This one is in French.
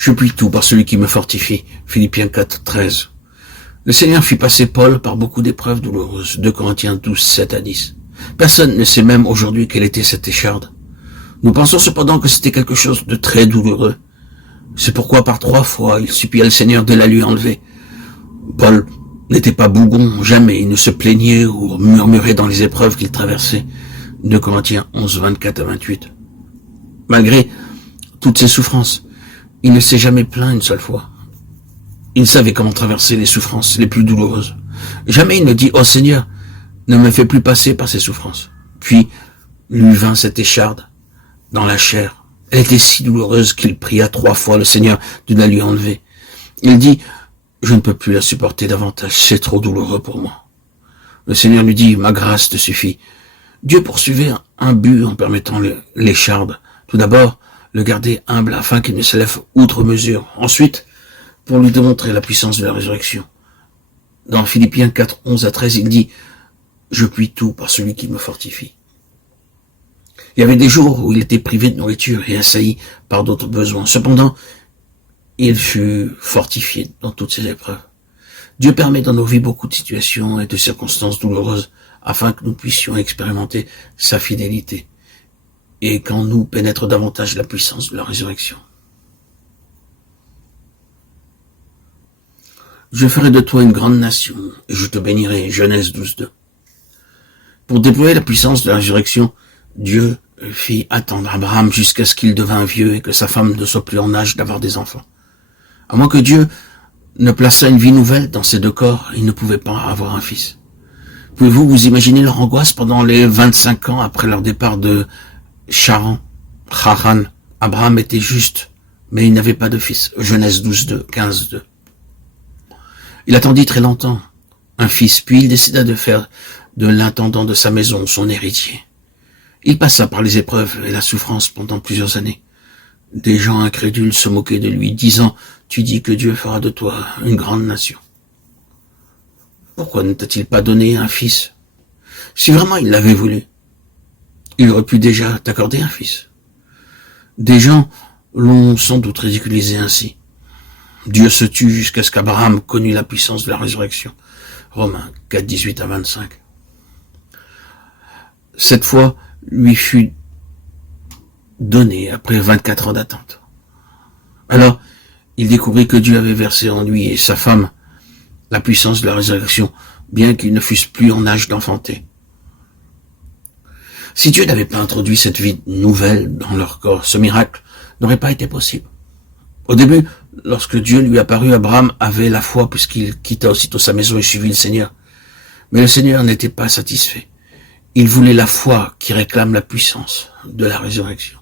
Je puis tout par celui qui me fortifie. Philippiens 4, 13. Le Seigneur fit passer Paul par beaucoup d'épreuves douloureuses. 2 Corinthiens 12, 7 à 10. Personne ne sait même aujourd'hui quelle était cette écharde. Nous pensons cependant que c'était quelque chose de très douloureux. C'est pourquoi par 3 fois il supplia le Seigneur de la lui enlever. Paul n'était pas bougon, jamais il ne se plaignait ou murmurait dans les épreuves qu'il traversait. 2 Corinthiens 11, 24 à 28. Malgré toutes ces souffrances, il ne s'est jamais plaint une seule fois. Il savait comment traverser les souffrances les plus douloureuses. Jamais il ne dit « Oh Seigneur, ne me fais plus passer par ces souffrances. » Puis lui vint cette écharde dans la chair. Elle était si douloureuse qu'il pria 3 fois le Seigneur de la lui enlever. Il dit « Je ne peux plus la supporter davantage, c'est trop douloureux pour moi. » Le Seigneur lui dit « Ma grâce te suffit. » Dieu poursuivait un but en permettant l'écharde. Tout d'abord, le garder humble afin qu'il ne s'élève outre mesure. Ensuite, pour lui démontrer la puissance de la résurrection. Dans Philippiens 4, 11 à 13, il dit « Je puis tout par celui qui me fortifie. » Il y avait des jours où il était privé de nourriture et assailli par d'autres besoins. Cependant, il fut fortifié dans toutes ces épreuves. Dieu permet dans nos vies beaucoup de situations et de circonstances douloureuses afin que nous puissions expérimenter sa fidélité et qu'en nous pénètre davantage la puissance de la résurrection. Je ferai de toi une grande nation et je te bénirai. Genèse 12, 2. Pour déployer la puissance de la résurrection, Dieu fit attendre Abraham jusqu'à ce qu'il devint vieux et que sa femme ne soit plus en âge d'avoir des enfants. À moins que Dieu ne plaçât une vie nouvelle dans ces 2 corps, il ne pouvait pas avoir un fils. Pouvez-vous vous imaginer leur angoisse pendant les 25 ans après leur départ de Charan? Abraham était juste, mais il n'avait pas de fils. Genèse 12, 2, 15, 2. Il attendit très longtemps un fils, puis il décida de faire de l'intendant de sa maison son héritier. Il passa par les épreuves et la souffrance pendant plusieurs années. Des gens incrédules se moquaient de lui, disant « Tu dis que Dieu fera de toi une grande nation. Pourquoi ne t'a-t-il pas donné un fils? Si vraiment il l'avait voulu, il aurait pu déjà t'accorder un fils. » Des gens l'ont sans doute ridiculisé ainsi. Dieu se tut jusqu'à ce qu'Abraham connût la puissance de la résurrection. Romains 4, 18 à 25. Cette foi lui fut donnée après 24 ans d'attente. Alors, il découvrit que Dieu avait versé en lui et sa femme la puissance de la résurrection, bien qu'ils ne fussent plus en âge d'enfanter. Si Dieu n'avait pas introduit cette vie nouvelle dans leur corps, ce miracle n'aurait pas été possible. Au début, lorsque Dieu lui apparut, Abraham avait la foi puisqu'il quitta aussitôt sa maison et suivit le Seigneur. Mais le Seigneur n'était pas satisfait. Il voulait la foi qui réclame la puissance de la résurrection.